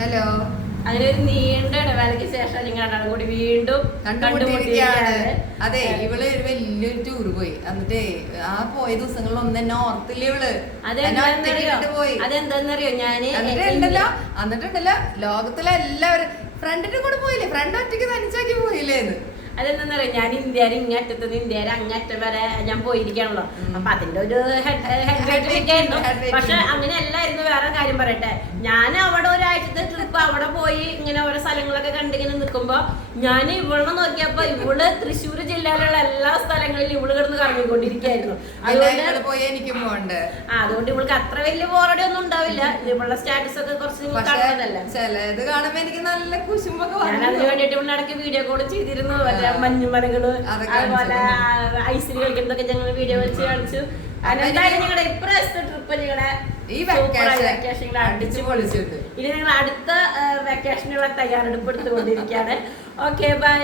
Hello. അങ്ങനെ ഒരു നീണ്ട ഇടവേളയ്ക്ക് ശേഷം നിങ്ങൾ കൂടി വീണ്ടും കണ്ടുമുട്ടിയിരിക്കുകയാണ്. അതെ, ഇവള് വലിയൊരു ടൂർ പോയി. എന്നിട്ടേ ആ പോയ ദിവസങ്ങളിൽ ഒന്നും എന്നെ ഓർത്തില്ല ഇവള്. അതെന്താന്നറിയോ ഞാന് എന്നിട്ടുണ്ടല്ലോ ലോകത്തിലെ എല്ലാവരും ഫ്രണ്ടിന്റെ കൂടെ പോയില്ലേ, ഫ്രണ്ട് ഒറ്റയ്ക്ക് തനിച്ചാക്കി പോയില്ലേന്ന്. അതെന്താന്നറിയോ, ഞാൻ ഇന്ത്യയിൽ ഇങ്ങറ്റത്ത് ഇന്ത്യയിൽ അങ്ങറ്റം വരെ ഞാൻ പോയിരിക്കാണല്ലോ. അപ്പൊ അതിന്റെ ഒരു ഹെഡായിരുന്നു. പക്ഷെ അങ്ങനെ അല്ലായിരുന്നു. വേറെ കാര്യം പറയട്ടെ, ഞാൻ അവിടെ ഒരാഴ്ചത്തെ ട്രിപ്പ് അവിടെ പോയി ഇങ്ങനെ ഓരോ സ്ഥലങ്ങളൊക്കെ കണ്ടിങ്ങനെ നിൽക്കുമ്പോ ഞാൻ ഇവളെ നോക്കിയപ്പോ ഇവള് തൃശ്ശൂർ ജില്ലയിലുള്ള എല്ലാ സ്ഥലങ്ങളിലും ഇവള് കിടന്ന് കറങ്ങിക്കൊണ്ടിരിക്കുകയായിരുന്നു. അതുകൊണ്ട് ഇവൾക്ക് അത്ര വലിയ ബോറടി ഒന്നും ഉണ്ടാവില്ല. ഇവളുടെ സ്റ്റാറ്റസ് ഒക്കെ കുറച്ച് കാണുന്നതല്ല. ചിലത് കാണുമ്പോ എനിക്ക് നല്ല കുശുമ്പൊക്കെ. ഞാൻ അതിന് വേണ്ടിട്ട് ഇവളുടെ ഇടയ്ക്ക് വീഡിയോ കോൾ ചെയ്തിരുന്നു. മഞ്ഞുമലകള് അതുപോലെ ഐസിൽ കളിക്കുന്നതൊക്കെ ഞങ്ങൾ വീഡിയോ വെച്ച് കാണിച്ചു. എന്തായാലും നിങ്ങളുടെ ഇപ്രാവശ്യത്തെ ട്രിപ്പ് നിങ്ങളുടെ വെക്കേഷൻ അടിച്ചു പൊളിച്ചിട്ട് ഇനി നിങ്ങൾ അടുത്ത വെക്കേഷനുള്ള തയ്യാറെടുപ്പ് എടുത്തുകൊണ്ടിരിക്കുകയാണ്. Okay bye.